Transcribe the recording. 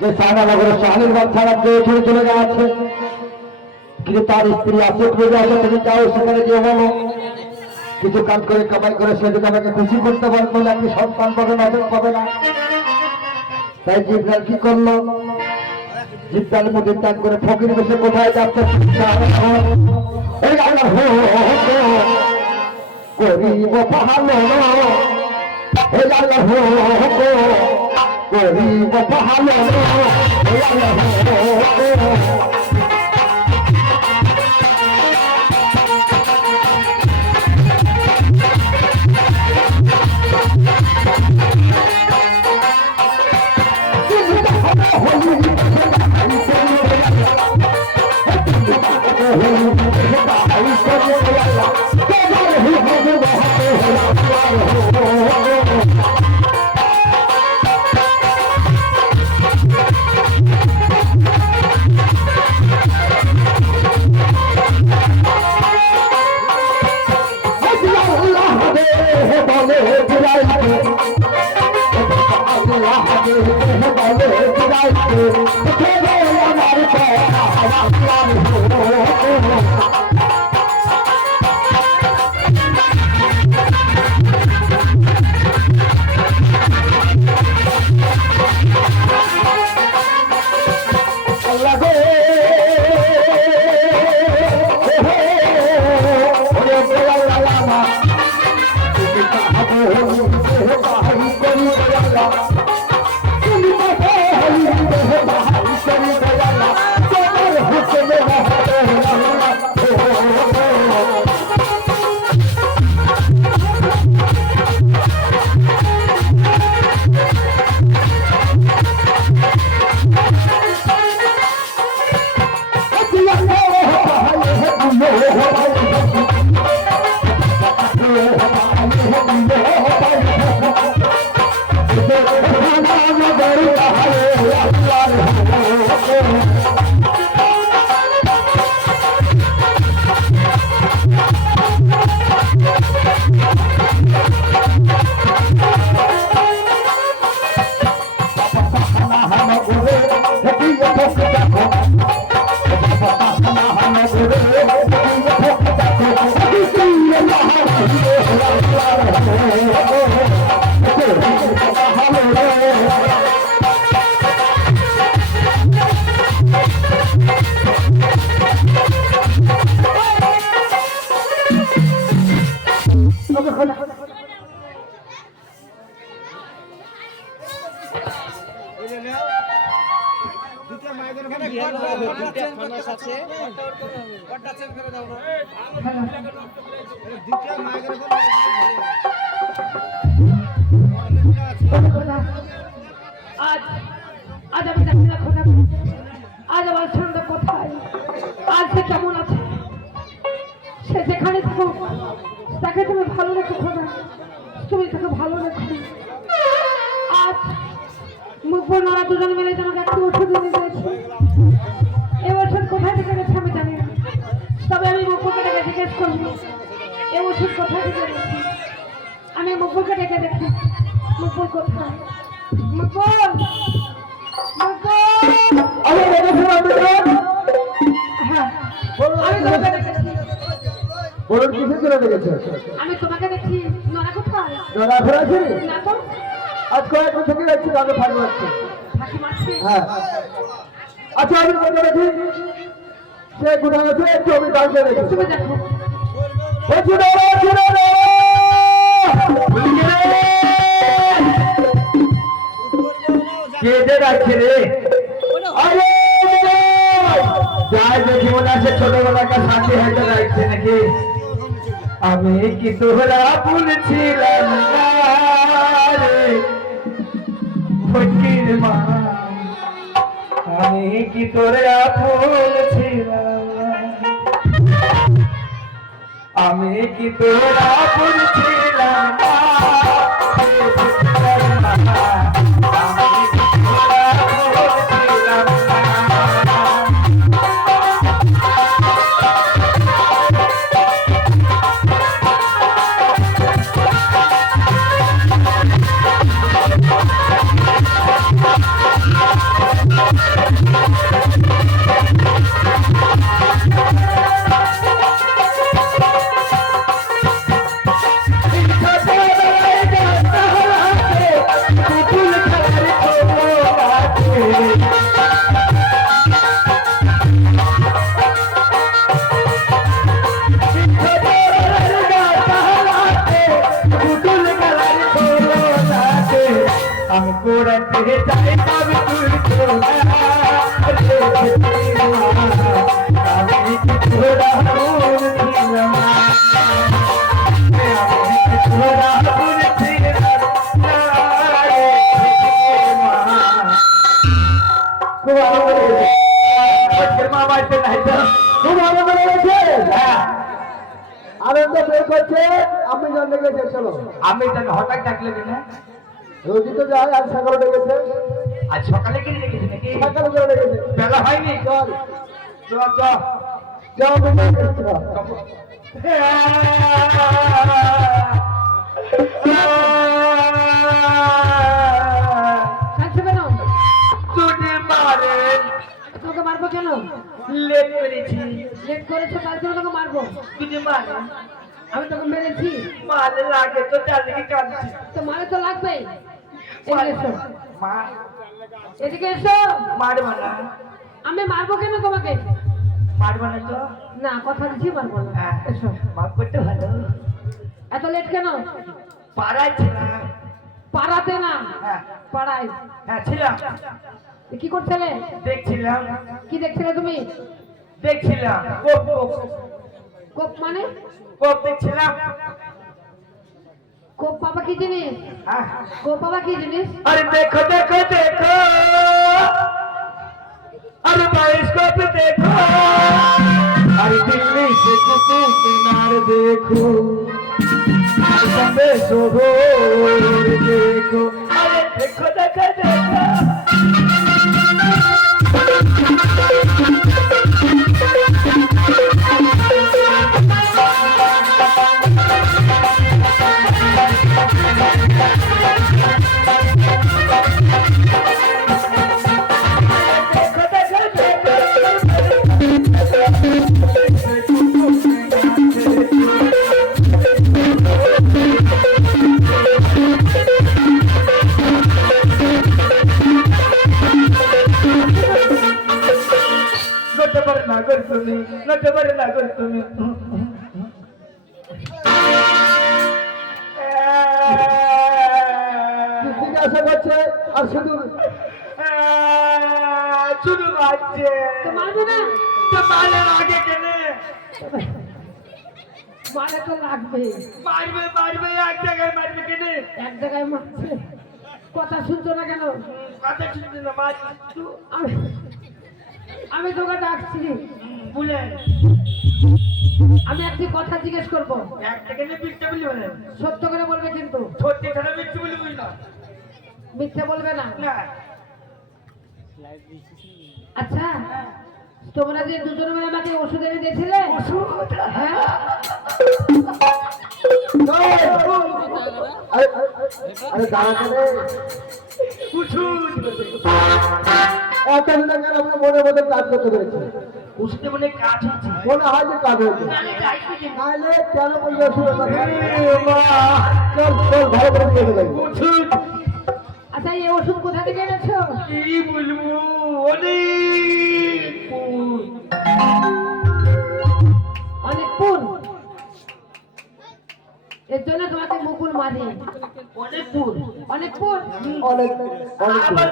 যে সাহানগরের শাহানির ছাড়া কেউ ছেড়ে চলে যাচ্ছে কিন্তু তার স্ত্রী আছে প্রজা আছে তুমি যাও সেখানে গিয়ে বলো কিছু কাজ করে কামাই করে সে যদি আমাকে খুশি করতে পারে তাহলে আপনি সন্তান পাবে না বেতন পাবে না। তাই জিব্রাল কি করল? জিব্রাল মধ্যে ত্যাগ করে ফকির বসে কোথায় যাচ্ছে? হো করিব ভালো এই আল্লাহ হো করিব ভালো এই আল্লাহ হো আজ আজ আমি জানি না আজ আমার সন্ধ্যা কোথায় আজ সে কেমন আছে সে যেখানে থাকুক তাকে তুমি ভালো রেখো খোদা তুমি তাকে ভালো রেখো আজ মুখ নারা দুজন মিলে যে আমাকে একটি ওষুধ এনে এ ওষুধ কোথায় থেকে গেছে আমি মুখকে ডেকে দেখি। মুকুল কোথায়? মুকুল! আমি দেখেছি হ্যাঁ তোমাকে দেখেছি। দেখেছে? দেখি। নরা কোথায়? ফেরা আছে না তো? আজ কয়েক বছর থেকে যাচ্ছি দাদা ফাঁকি মারছে। ফাঁকি মারছে? হ্যাঁ। আচ্ছা আমি কোথায় দেখি। সে কোথায় গেছে একটু আমি দাঁড়িয়ে দেখেছি তুমি দেখো। আমি কি তোহরা ভুলছিলাম না রে ফকির মা আমি কি তোরা ভুলছিলাম আমি কি তোরা ভুলছিলাম আনন্দ বের করছে আপনি জন লেগেছে চলো। আমি জানি হঠাৎ ডাকলে কিনা? রোজি তো যায় আজ সকালে লেগেছে আজ সকালে কি রেখেছি নাকি? সকালে করে লেগেছে বেলা হয়নি। চল। চল যাও তুমি। মারবো কেন? লেট করেছি। লেট করেছ তার জন্য তোকে মারবো। তুই মারে। আমি তোকে মেরেছি। মারে লাগে তো চারদিকে কাঁদছি। তো মারে তো লাগবেই। মা। এদিকে এসো। মারবো না আমি মারবো কেন তোমাকে? মারবো না তো। না কথা দিচ্ছি মারবো না। হ্যাঁ এসো। মাফ করতে ভালো। এত লেট কেন? পাড়ায় ছিলাম। পাড়াতে না? হ্যাঁ। পাড়ায়? হ্যাঁ ছিলাম। কি করছিলে? দেখছিলাম। কি দেখছিলে তুমি? দেখছিলাম। কোপ কোপ। কোপ মানে? কোপ দেখছিলাম। কোপ পাপা কি জিনিস? হ্যাঁ। কোপ পাপা কি জিনিস? আরে দেখো দেখো দেখো। আরে বাইস্কোপ দেখো। আরে দিল্লি সে কুতুব মিনার দেখো সবে শোভর দেখো। আরে দেখো দেখো দেখো। শুধু শুধু মারছে তো মারবে না। তো মারার আগে কেনে। মারে তো লাগবে। মারবে মারবে এক জায়গায় মারবে কেনে। এক জায়গায় মারছে। কথা শুনছো না কেন? কথা শুনতে না আমি তোকে ডাকছি। বলে। আমি একটি কথা জিজ্ঞেস করব। এক সেকেন্ডে বলি সত্য করে বলবে কিন্তু। সত্যি ছাড়া মিথ্যা বলবে না। আচ্ছা তোমরা যে দুজন মিলে আমাকে ওষুধ এনে দিয়েছিলে? হ্যাঁ। আগে আমরা মনে মধ্যে কাজ করতে পেরেছি। ওষুধে মনে কাজ হচ্ছে। মনে হয় যে কাজ হয়েছে নাহলে কেন বলবে ভালো করে ওষুধ। আচ্ছা এই ওষুধ কোথা থেকে এনেছো? কি বলব অনেক। অনেক পুন এর জন্য তোমাকে মুকুল মারি। অনেক পুন অনেক পুন অনেক অনেক আবার